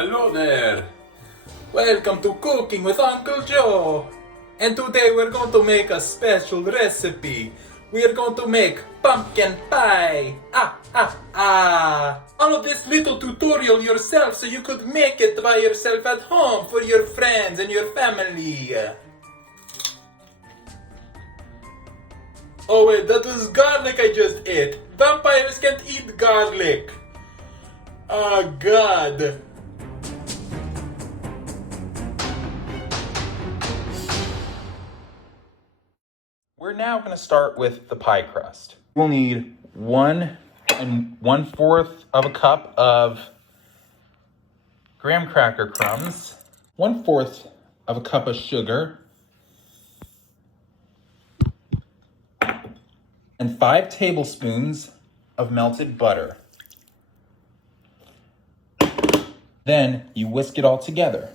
Hello there! Welcome to Cooking with Uncle Joe! And today we're going to make a special recipe. We are going to make pumpkin pie! Follow this little tutorial yourself so you could make it by yourself at home for your friends and your family. Oh wait, that was garlic I just ate. Vampires can't eat garlic. Oh God. We're now going to start with the pie crust. We'll need 1 1/4 of a cup of Graham Cracker Crumbs, 1/4 of a cup of sugar, and 5 tablespoons of melted butter. Then you whisk it all together.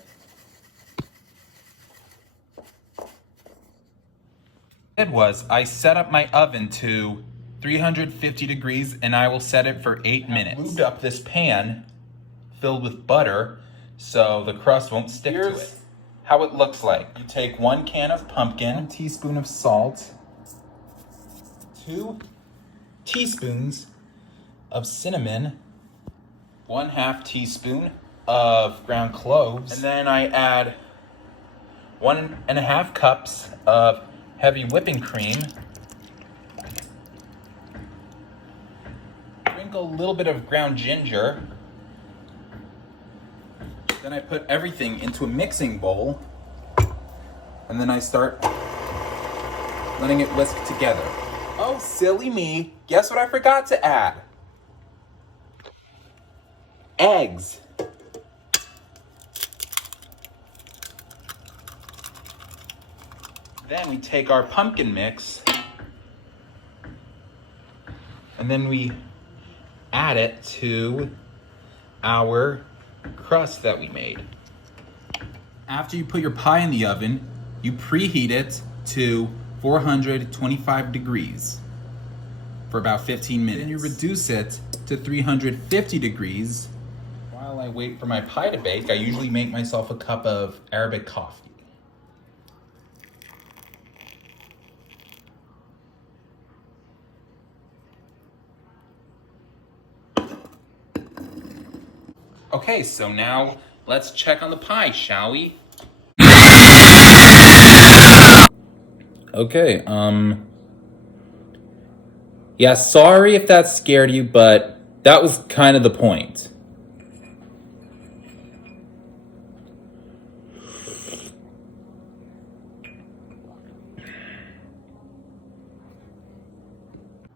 I set up my oven to 350 degrees and I will set it for 8 minutes. I've lubed up this pan filled with butter so the crust won't stick to it. How it looks like. You take 1 can of pumpkin, 1 teaspoon of salt, 2 teaspoons of cinnamon, 1/2 teaspoon of ground cloves, and then I add 1.5 cups of heavy whipping cream. Sprinkle a little bit of ground ginger. Then I put everything into a mixing bowl, and then I start letting it whisk together. Oh, silly me. Guess what I forgot to add? Eggs. Then we take our pumpkin mix and then we add it to our crust that we made. After you put your pie in the oven, you preheat it to 425 degrees for about 15 minutes. Then you reduce it to 350 degrees. While I wait for my pie to bake, I usually make myself a cup of Arabic coffee. Okay, so now let's check on the pie, shall we? Okay, yeah, sorry if that scared you, but that was kind of the point.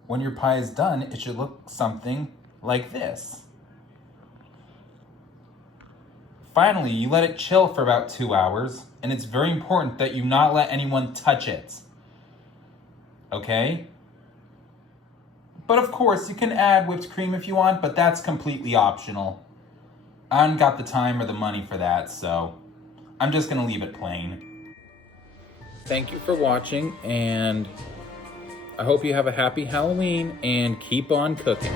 When your pie is done, it should look something like this. Finally, you let it chill for about 2 hours, and it's very important that you not let anyone touch it. Okay? But of course, you can add whipped cream if you want, but that's completely optional. I haven't got the time or the money for that, so I'm just gonna leave it plain. Thank you for watching, and I hope you have a happy Halloween, and keep on cooking.